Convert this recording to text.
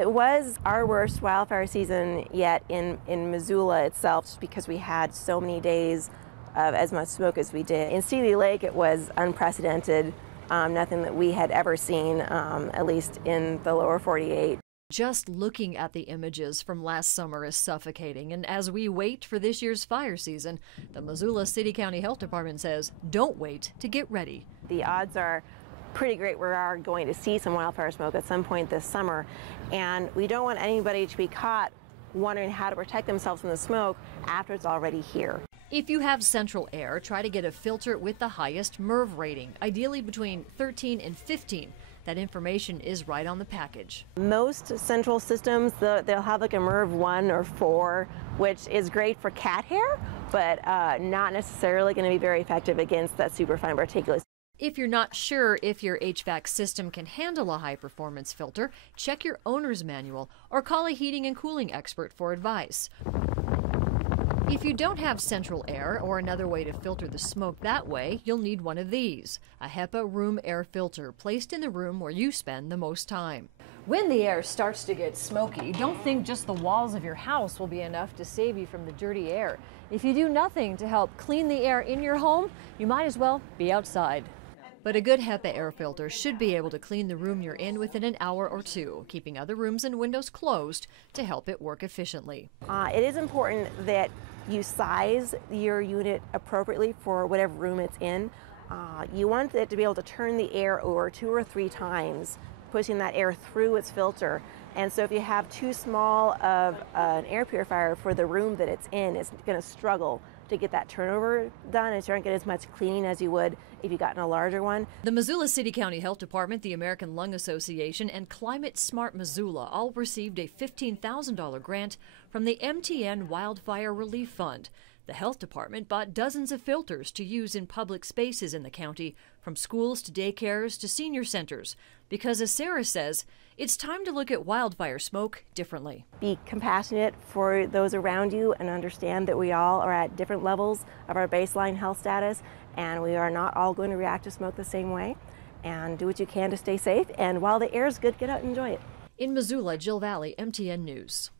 It was our worst wildfire season yet in Missoula itself, just because we had so many days of as much smoke as we did. In Seeley Lake, it was unprecedented, nothing that we had ever seen, at least in the lower 48. Just looking at the images from last summer is suffocating, and as we wait for this year's fire season, the Missoula City County Health Department says don't wait to get ready. The odds are pretty great we are going to see some wildfire smoke at some point this summer, and we don't want anybody to be caught wondering how to protect themselves from the smoke after it's already here. If you have central air, try to get a filter with the highest MERV rating, ideally between 13 and 15. That information is right on the package. Most central systems, they'll have like a MERV 1 or 4, which is great for cat hair, but not necessarily going to be very effective against that superfine particulates. If you're not sure if your HVAC system can handle a high-performance filter, check your owner's manual or call a heating and cooling expert for advice. If you don't have central air or another way to filter the smoke that way, you'll need one of these, a HEPA room air filter placed in the room where you spend the most time. When the air starts to get smoky, don't think just the walls of your house will be enough to save you from the dirty air. If you do nothing to help clean the air in your home, you might as well be outside. But a good HEPA air filter should be able to clean the room you're in within an hour or two, keeping other rooms and windows closed to help it work efficiently. It is important that you size your unit appropriately for whatever room it's in. You want it to be able to turn the air over 2 or 3 times, pushing that air through its filter. And so if you have too small of an air purifier for the room that it's in, it's going to struggle to get that turnover done, and you don't get as much cleaning as you would if you got in a larger one. The Missoula City County Health Department, the American Lung Association, and Climate Smart Missoula all received a $15,000 grant from the MTN Wildfire Relief Fund. The health department bought dozens of filters to use in public spaces in the county, from schools to daycares to senior centers, because as Sarah says, it's time to look at wildfire smoke differently. Be compassionate for those around you and understand that we all are at different levels of our baseline health status, and we are not all going to react to smoke the same way. And do what you can to stay safe, and while the air is good, get out and enjoy it. In Missoula, Jill Valley, MTN News.